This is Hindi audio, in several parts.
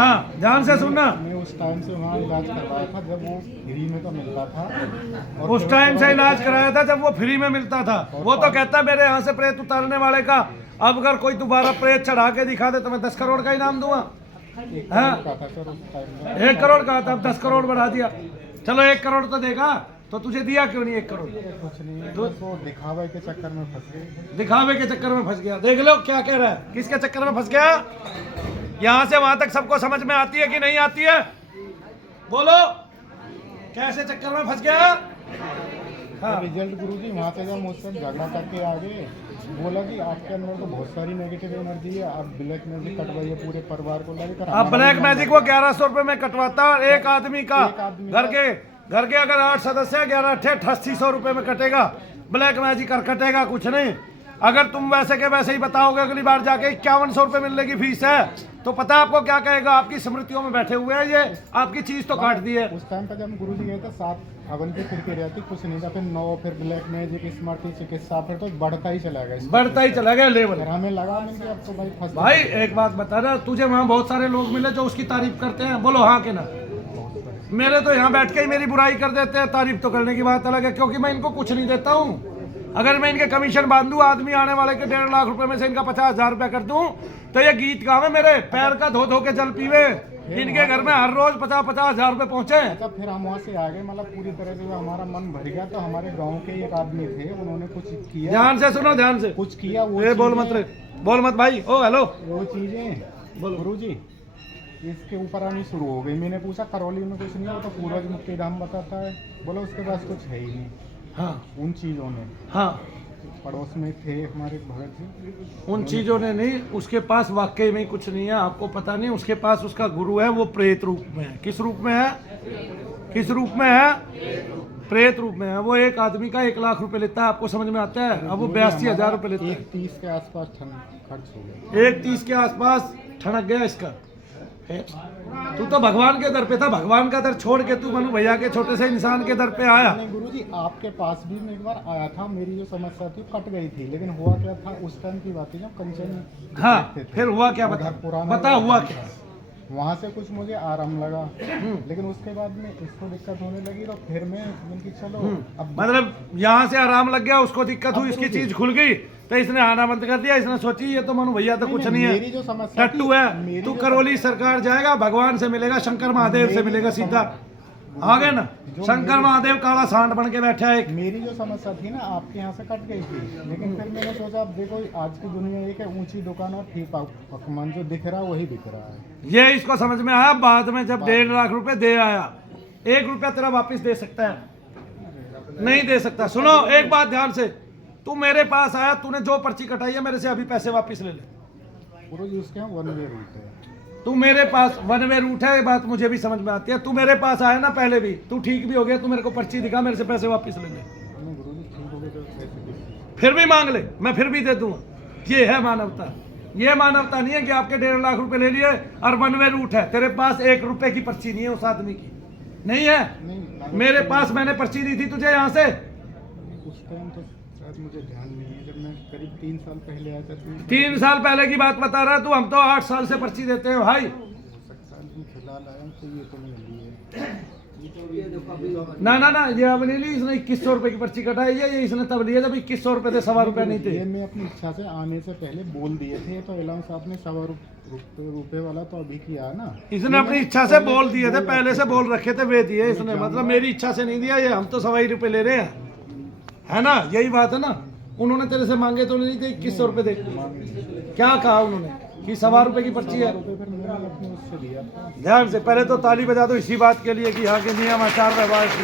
हाँ ध्यान से सुनना। मैं उस टाइम से वहाँ इलाज करवाया था जब वो फ्री में तो मिलता था। उस टाइम से इलाज कराया था जब वो फ्री में मिलता था। वो तो कहता मेरे यहाँ से प्रेत उतारने वाले का अब अगर कोई दोबारा प्रेत चढ़ा के दिखा दे तो मैं 10 करोड़ का इनाम दूंगा। हाँ 1 करोड़ का था, अब 10 करोड़ बढ़ा दिया। चलो 1 करोड़ तो देगा, तो तुझे दिया क्यों नहीं 1 करोड़? कुछ नहीं, तो दिखावे के चक्कर में फंस गए। दिखावे के चक्कर में फंस गया। देख लो क्या कह रहा है, किसके चक्कर में फंस गया। यहाँ से वहां तक सबको समझ में आती है कि नहीं आती है? बोलो कैसे चक्कर में फंस गया। हाँ रिजल्ट गुरुजी वहाँ से जब मुझसे झगड़ा करके आ गए, बोला कि आपके अंदर तो बहुत सारी नेगेटिव एनर्जी है, आप ब्लैक मैजिक कटवाइए पूरे परिवार को लगे। अब ब्लैक मैजिक वो 1100 रुपए में कटवाता है एक आदमी का। घर के अगर 8 सदस्य है 11 अट्ठे 8800 रुपए में कटेगा ब्लैक मैजिक कर, कटेगा कुछ नहीं। अगर तुम वैसे के वैसे ही बताओगे अगली बार जाके 5100 रुपए मिलने की फीस है तो पता है आपको क्या कहेगा। आपकी स्मृतियों में बैठे हुए हैं ये, आपकी चीज तो काट दी है। उस टाइम पर जब गुरुजी गए थे 7 हवन की फिर रहती कुछ नहीं था, फिर 9 फिर ब्लैक मैजिक स्मृति चिकित्सा फिर तो बढ़ता ही चला गया, बढ़ता ही चला गया लेवल। हमें लगा नहीं कि अब तो भाई फंस। भाई एक बात बता रहा, तुझे वहाँ बहुत सारे लोग मिले जो उसकी तारीफ करते हैं, बोलो हाँ के ना। मेरे तो यहाँ बैठ के ही मेरी बुराई कर देते हैं। तारीफ तो करने की बात अलग है, क्योंकि मैं इनको कुछ नहीं देता हूँ। अगर मैं इनके कमीशन बांध दूं, आदमी आने वाले के 1.5 लाख रुपए में से इनका 50,000 रुपया कर दूं, तो ये गीत गावे मेरे पैर का धो धो के जल पीवे। इनके घर में हर रोज 50,000 रुपए पहुंचे। अच्छा फिर हम वहाँ से आ गए, मतलब पूरी तरह से हमारा मन भर गया। तो हमारे गांव के एक आदमी थे, उन्होंने कुछ किया। ध्यान से सुनो, ध्यान से कुछ किया। वो बोल मत भाई। ओ हेलो, वो चीजें गुरुजी इसके ऊपर आनी शुरू हो गई। मैंने पूछा करौली में कुछ नहीं है, वो तो पूर्वज मुक्ति धाम बताता है। बोला उसके पास कुछ है ही नहीं। हाँ उन चीजों ने, हाँ पड़ोस में थे हमारे भगत जी, उन चीजों ने नहीं, उसके पास वाकई में कुछ नहीं है। आपको पता नहीं, उसके पास उसका गुरु है, वो प्रेत रूप में है। किस रूप में है? किस रूप में है? प्रेत रूप में है। वो एक आदमी का 1 लाख रुपए लेता है, आपको समझ में आता है? अब वो 82,000 रुपए लेता है। 130 के आसपास खर्च हो गया। 130 के आसपास ठनक गया इसका। तू तो भगवान के दर पे था, भगवान का दर छोड़ के तू मनु भैया के छोटे से इंसान के दर पे आया। नहीं गुरुजी, आपके पास भी मैं एक बार आया था। मेरी जो समस्या थी कट गई थी, लेकिन हुआ क्या था उस टाइम की बात है जब कंचन। हाँ फिर हुआ क्या? बता हुआ क्या? वहाँ से कुछ मुझे आराम लगा, लेकिन उसके बाद में इसको दिक्कत होने लगी। तो फिर मैं कि चलो अब मतलब यहाँ से आराम लग गया, उसको दिक्कत हुई, इसकी चीज खुल गई तो इसने आना बंद कर दिया। इसने सोची ये तो मनु भैया तो कुछ नहीं है, मेरी जो समस्या टट्टू है। तू करौली सरकार जाएगा, भगवान से मिलेगा, शंकर महादेव से मिलेगा सीधा। आ गए ना, शंकर महादेव काला सांड बन के बैठा है। मेरी जो समस्या थी ना आपके यहाँ से कट गई थी, लेकिन फिर मैंने सोचा अब देखो आज की दुनिया एक है, ऊंची दुकान और ठीक पकवान जो दिख रहा है वही दिख रहा है। ये इसको समझ में आया बाद में, जब 1.5 लाख रुपए दे आया। 1 रुपया तेरा वापस दे सकता है? नहीं दे सकता। सुनो एक बात ध्यान से, तू मेरे पास आया, तूने जो पर्ची कटाई है मेरे से अभी पैसे वापस ले ले। गुरुजी उसके यहाँ 1 वे रूट है। तू मेरे पास 1 वे रूट है, ये बात मुझे भी समझ में आती है। तू मेरे पास आया ना पहले भी, तू ठीक भी हो गया, तू मेरे को पर्ची दिखा, मेरे से पैसे वापस ले ले। गुरुजी ठीक हो गए तो पैसे फिर भी मांग ले, मैं फिर भी दे दूंगा। ये है मानवता। ये मानवता नहीं है कि आपके 1.5 लाख रुपए ले लिए और 1 वे रूट है, तेरे पास 1 रुपए की पर्ची नहीं है उस आदमी की। नहीं है? मेरे पास मैंने पर्ची दी थी तुझे यहाँ से। उस टाइम तो शायद मुझे ध्यान नहीं है, जब मैं करीब 3 साल पहले आया था। 3 साल पहले की बात बता रहा है तू। हम तो 8 साल से पर्ची देते हैं भाई। फिलहाल आया तो ये तो नहीं ली है। ना ना ना, ये अब नहीं ली इसने। 2100 रुपए की पर्ची कटाई है, ये इसने तब लिया जब 2100 रुपए थे, 1.25 रुपए नहीं थे। ये मैं अपनी इच्छा से आने से पहले बोल दिए थे, तो अलाउंस आपने 1.25 रुपए वाला तो अभी किया ना। इसने अपनी इच्छा से बोल दिए थे, पहले से बोल रखे थे, वे दिए इसने। मतलब मेरी इच्छा से नहीं दिया ये, हम तो 1.25 रुपए ले रहे हैं, है ना? यही बात है ना। उन्होंने तेरे से मांगे तो नहीं थे 2100 रुपए दे? क्या कहा उन्होंने कि 1.25 रुपए की पर्ची है? ध्यान से पहले तो ताली बजा दो इसी बात के लिए कि यहाँ के नियम आचार व्यवहार की।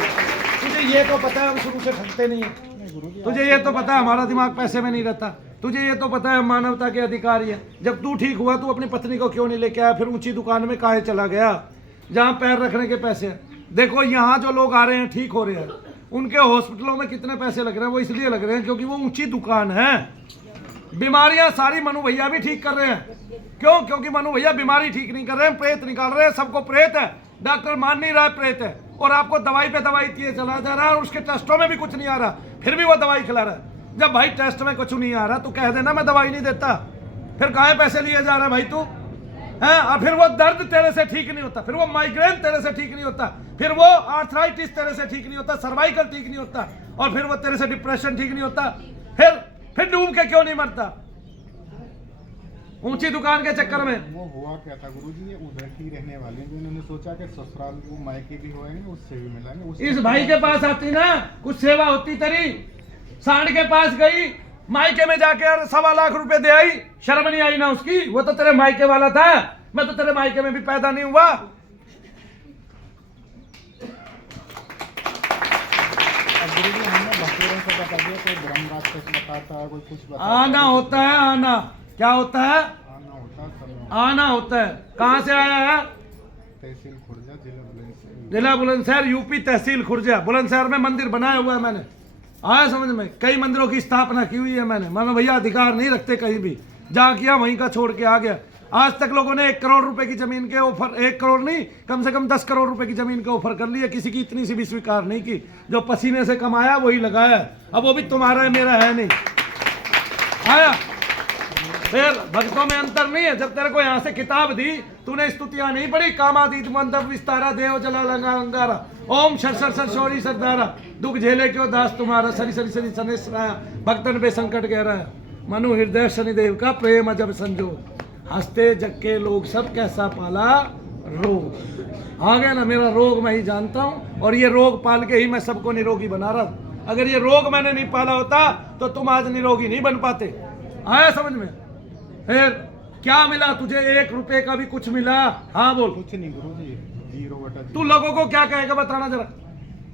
तुझे ये तो पता है हम शुरू से ठगते नहीं है। तुझे ये तो पता है हमारा दिमाग पैसे में नहीं रहता। तुझे ये तो पता है हम मानवता के अधिकारी है। जब तू ठीक हुआ तू अपनी पत्नी को क्यों नहीं लेके आया? फिर ऊंची दुकान में काहे चला गया जहाँ पैर रखने के पैसे हैं? देखो यहाँ जो लोग आ रहे हैं ठीक हो रहे हैं, उनके हॉस्पिटलों में कितने पैसे लग रहे हैं? वो इसलिए लग रहे हैं क्योंकि वो ऊंची दुकान है। बीमारियां सारी मनु भैया भी ठीक कर रहे हैं। क्यों? क्योंकि मनु भैया बीमारी ठीक नहीं कर रहे हैं, प्रेत निकाल रहे हैं। सबको प्रेत है, डॉक्टर मान नहीं रहा है प्रेत है, और आपको दवाई पे दवाई दिए चला जा रहा है, और उसके टेस्टों में भी कुछ नहीं आ रहा, फिर भी वो दवाई खिला रहा है। जब भाई टेस्ट में कुछ नहीं आ रहा तो कह देना मैं दवाई नहीं देता। फिर काहे पैसे लिए जा रहा है भाई तू? है, और फिर वो दर्द तेरे से ठीक नहीं होता, फिर वो माइग्रेन तेरे से ठीक नहीं होता, फिर वो आर्थराइटिस तेरे से ठीक नहीं होता, सर्वाइकल ठीक नहीं होता, और फिर वो तेरे से डिप्रेशन ठीक नहीं होता, फिर डूब के क्यों नहीं मरता ऊंची दुकान के चक्कर में? वो हुआ क्या था गुरुजी, ये उधर की रहने वाले हैं, उन्होंने सोचा कि ससुराल वो मायके भी होएंगे, उससे भी मिलाएंगे। इस भाई के पास आती ना, कुछ सेवा होती तेरी। सांड के पास गई, मायके में जाके 1.25 लाख रुपए दे आई, शर्म नहीं आई ना उसकी? वो तो तेरे मायके वाला था, मैं तो तेरे मायके में भी पैदा नहीं हुआ। गुरुजी हमने बकरों को बता दिया, कोई ब्रह्म राक्षस बताता है, कोई कुछ बताता है। आना होता है, आना क्या होता है? आना होता है, सब आना होता है। कहां से आया है? तहसील खुर्जा, जिला बुलंदशहर। जिला बुलंदशहर, यूपी, तहसील खुर्जा। बुलंदशहर में मंदिर बनाया हुआ है मैंने, आया समझ में? कई मंदिरों की स्थापना की हुई है मैंने। मानो भैया अधिकार नहीं रखते कहीं भी, जहाँ किया वहीं का छोड़ के आ गया। आज तक लोगों ने 1 करोड़ रुपए की जमीन के ऑफर, 1 करोड़ नहीं, कम से कम 10 करोड़ रुपए की जमीन के ऑफर कर लिए, किसी की इतनी सी भी स्वीकार नहीं की। जो पसीने से कमाया वही लगाया, अब वो भी तुम्हारा है, मेरा है नहीं। आया? फिर भक्तों में अंतर नहीं है। जब तेरे को यहाँ से किताब दी, तूने स्तुतियां नहीं पढ़ी, कामादीत मंत्र विस्तारा देव जला लंगा अंगारा, ओम शर शर शर शौरी सरदारा, दुख झेले क्यों दास तुम्हारा, सरी सरी सरी सनेसराया, भक्तन पे संकट गहराया, मनु हृदय शनिदेव का प्रेम जब संजो, हंसते जग के लोग सब कैसा पाला रोग। आ गया ना, मेरा रोग मैं ही जानता हूँ, और ये रोग पाल के ही मैं सबको निरोगी बना रहा हूँ। अगर ये रोग मैंने नहीं पाला होता तो तुम आज निरोगी नहीं बन पाते। आया समझ में? फिर क्या मिला तुझे? 1 रुपए का भी कुछ मिला? हाँ बोल। कुछ नहीं गुरुजी, 0/0। तू लोगों को क्या कहेगा बताना जरा।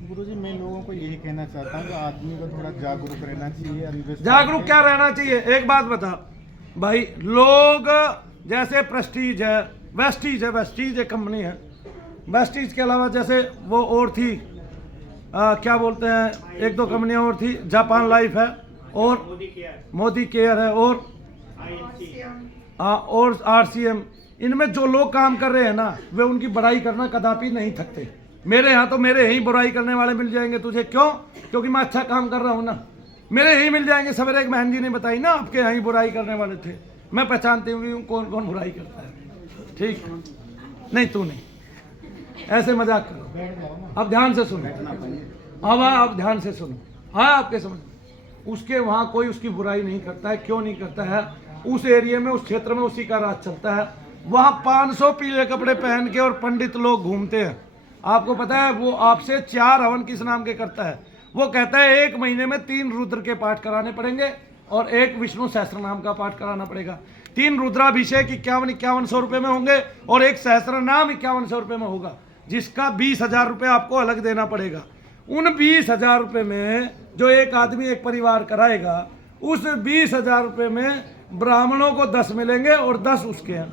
गुरुजी मैं लोगों को यही कहना चाहता हूँ कि आदमी को थोड़ा जागरूक रहना चाहिए। अंधविश्वास जागरूक क्या रहना चाहिए? एक बात बता भाई, लोग जैसे प्रेस्टीज है, वेस्टीज है, वेस्टीज एक कंपनी है, वेस्टीज के अलावा जैसे वो और थी, क्या बोलते हैं, 1-2 कंपनियां और थी, जापान लाइफ है, और मोदी केयर है, और RCM। इनमें जो लोग काम कर रहे हैं ना, वे उनकी बड़ाई करना कदापि नहीं थकते। मेरे यहाँ तो मेरे यहीं बुराई करने वाले मिल जाएंगे तुझे। क्यों? क्योंकि मैं अच्छा काम कर रहा हूँ ना, मेरे यहीं मिल जाएंगे। सवेरे एक बहन जी ने बताई ना, आपके यहाँ बुराई करने वाले थे। मैं पहचानती हूँ कौन कौन बुराई करता है। ठीक नहीं, तू नहीं, ऐसे मजाक करो। अब ध्यान से सुनो, अब ध्यान से सुनो। हाँ, आपके समझ उसके वहाँ कोई उसकी बुराई नहीं करता है। क्यों नहीं करता है? उस एरिया में, उस क्षेत्र में उसी का राज चलता है। वहाँ 500 पीले कपड़े पहन के और पंडित लोग घूमते हैं। आपको पता है वो आपसे 4 हवन किस नाम के करता है? वो कहता है 1 महीने में 3 रुद्र के पाठ कराने पड़ेंगे और 1 विष्णु सहस्त्र नाम का पाठ कराना पड़ेगा। 3 रुद्राभिषेक 51-5100 रुपये में होंगे, और 1 सहस्त्र नाम 5100 रुपये में होगा, जिसका 20,000 रुपये आपको अलग देना पड़ेगा। उन 20,000 रुपये में जो एक आदमी एक परिवार कराएगा, उस 20,000 रुपये में ब्राह्मणों को 10 मिलेंगे और 10 उसके हैं।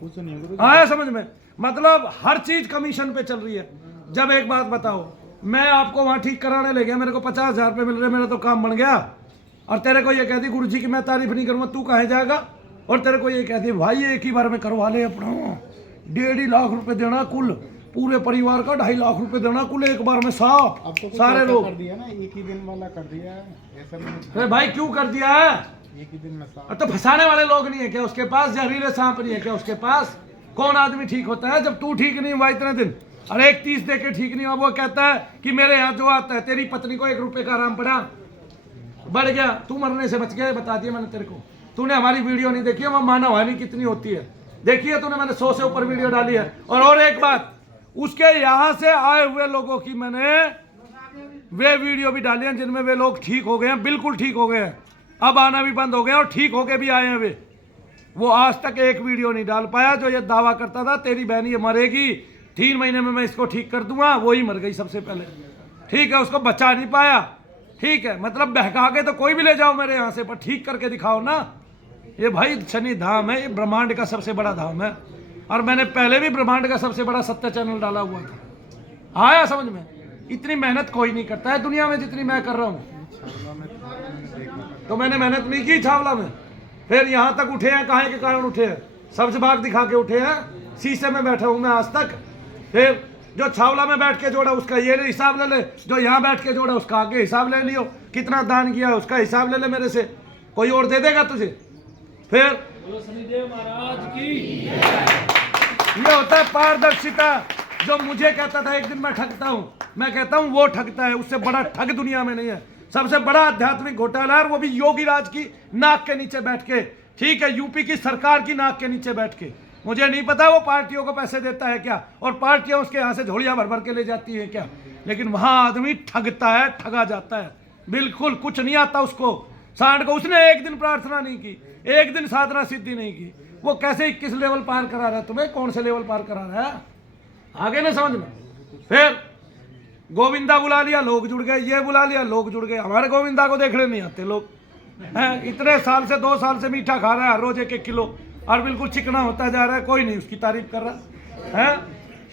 कुछ नहीं गुरुजी। आया समझ में? मतलब हर चीज कमीशन पे चल रही है। जब एक बात बताओ, मैं आपको वहां ठीक कराने ले गया, मेरे को 50,000 रुपये मिल रहे, मेरा तो काम बन गया, और तेरे को ये कहती गुरुजी की मैं तारीफ नहीं करूंगा, तू कहाँ जाएगा? और तेरे को ये कहती भाई एक ही बार में करवा ले अपना, 1.5 लाख रुपए देना कुल, पूरे परिवार का 2.5 लाख रुपए देना कुल, एक बार में साफ अब तो सारे लोग। कर दिया ना, एक ही दिन वाला कर दिया है, ऐसा नहीं। अरे भाई क्यों कर दिया है? एक ही दिन में साफ। तो फंसाने वाले लोग नहीं है क्या उसके पास? जहरीले सांप नहीं है क्या उसके पास? कौन आदमी ठीक होता है जब तू ठीक नहीं हुआ इतने दिन? अरे 1 30 दे के ठीक नहीं हुआ, वो कहता है कि मेरे यहाँ जो आता है, तेरी पत्नी को 1 रुपए का आराम पड़ा, बढ़ गया, तू मरने से बच गया। बता दिया मैंने तेरे को। तूने हमारी वीडियो नहीं देखी है, वह मानव हानि कितनी होती है देखी है तूने? मैंने 100 से ऊपर वीडियो डाली है। और एक बात, उसके यहाँ से आए हुए लोगों की मैंने वे वीडियो भी डाली हैं जिनमें वे लोग ठीक हो गए हैं, बिल्कुल ठीक हो गए हैं, अब आना भी बंद हो गया और ठीक होके भी आए हैं वे। वो आज तक एक वीडियो नहीं डाल पाया जो ये दावा करता था तेरी बहन ये मरेगी, 3 महीने में मैं इसको ठीक कर दूंगा, वो ही मर गई सबसे पहले। ठीक है, उसको बचा नहीं पाया। ठीक है, मतलब बहका के तो कोई भी ले जाओ मेरे यहाँ से, पर ठीक करके दिखाओ ना। ये भाई शनि धाम है, ये ब्रह्मांड का सबसे बड़ा धाम है, और मैंने पहले भी ब्रह्मांड का सबसे बड़ा सत्य चैनल डाला हुआ था। आया समझ में? इतनी मेहनत कोई नहीं करता है दुनिया में जितनी मैं कर रहा हूँ। तो मैंने मेहनत नहीं की छावला में, फिर यहाँ तक उठे हैं, काहे के कारण उठे हैं? सब्ज बाग दिखा के उठे हैं, शीशे में बैठा हूँ मैं आज तक। फिर जो छावला में बैठ के जोड़ा उसका ये हिसाब ले ले, जो यहाँ बैठ के जोड़ा उसका आगे हिसाब ले लियो, कितना दान किया उसका हिसाब ले ले मेरे से, कोई और दे देगा तुझे। फिर बोलो शनिदेव महाराज की। ये होता है पारदर्शिता। जो मुझे कहता था एक दिन मैं ठगता हूं, मैं कहता हूं वो ठगता है, उससे बड़ा ठग दुनिया में नहीं है। सबसे बड़ा आध्यात्मिक घोटाला है वो भी योगी राज की नाक के नीचे बैठ के, ठीक है, यूपी की सरकार की नाक के नीचे बैठ के। मुझे नहीं पता वो पार्टियों को पैसे देता है क्या, और पार्टियां उसके यहाँ से झोलियां भर भर के ले जाती है क्या, लेकिन वहां आदमी ठगता है, ठगा जाता है, बिल्कुल कुछ नहीं आता उसको। सांड को उसने एक दिन प्रार्थना नहीं की, एक दिन साधना सिद्धि नहीं की, वो कैसे 21 लेवल पार करा रहा है तुम्हें, कौन से लेवल पार करा रहा है, आगे ना समझ में। फिर गोविंदा बुला लिया, लोग जुड़ गए, ये बुला लिया, लोग जुड़ गए। हमारे गोविंदा को देखने नहीं आते लोग हैं। इतने साल से 2 साल से मीठा खा रहा है, रोज 1-1 किलो, और बिल्कुल चिकना होता जा रहा है, कोई नहीं उसकी तारीफ कर रहा है।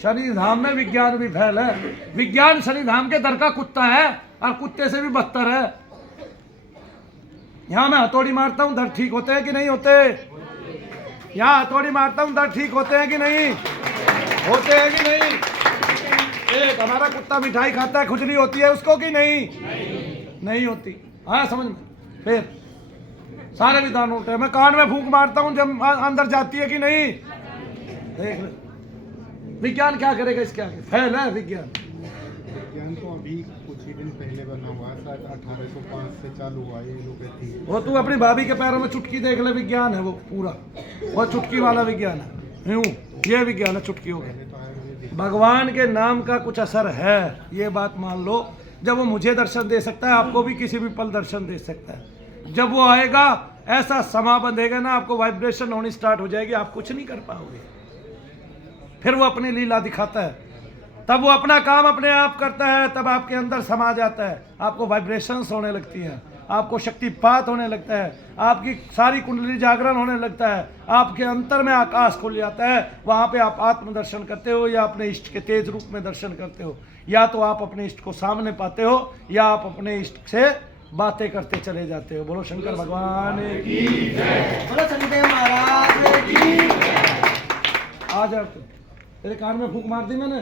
शनि धाम में विज्ञान भी फैल है। विज्ञान शनि धाम के दर का कुत्ता है, और कुत्ते से भी बदतर है। यहाँ मैं हथौड़ी मारता हूँ, दर ठीक होते हैं कि नहीं होते, यहाँ हथौड़ी मारता हूँ, दर ठीक होते हैं कि नहीं होते हैं कि नहीं। एक हमारा कुत्ता मिठाई खाता है, खुजली होती है उसको कि नहीं होती। हाँ समझ में। फिर सारे विधान उल्टे। मैं कान में फूंक मारता हूँ, जब अंदर जाती है कि नहीं, देख ले। विज्ञान क्या करेगा इसके आगे, फैल है विज्ञान। विज्ञान तो अभी कुछ ही दिन पहले बना हुआ है, शायद 1805 से चालू हुआ ये एलोपैथी। वो तू अपनी भाभी के पैरों में चुटकी देख ले, विज्ञान है वो पूरा, वो चुटकी वाला विज्ञान है। यूं ये विज्ञान है, चुटकी हो गई। भगवान के नाम का कुछ असर है, ये बात मान लो। जब वो मुझे दर्शन दे सकता है, आपको भी किसी भी पल दर्शन दे सकता है। जब वो आएगा ऐसा समा बंधेगा ना, आपको वाइब्रेशन होनी स्टार्ट हो जाएगी, आप कुछ नहीं कर पाओगे। फिर वो अपनी लीला दिखाता है, तब वो अपना काम अपने आप करता है, तब आपके अंदर समा जाता है, आपको वाइब्रेशंस होने लगती हैं, आपको शक्तिपात होने लगता है, आपकी सारी कुंडली जागरण होने लगता है, आपके अंतर में आकाश खुल जाता है। वहाँ पे आप आत्म दर्शन करते हो, या अपने इष्ट के तेज रूप में दर्शन करते हो, या तो आप अपने इष्ट को सामने पाते हो, या आप अपने इष्ट से बातें करते चले जाते हो। बोलो शंकर भगवान की जय, बोलो शनिदेव महाराज की। आ जा, तेरे कान में फूंक मार दी मैंने।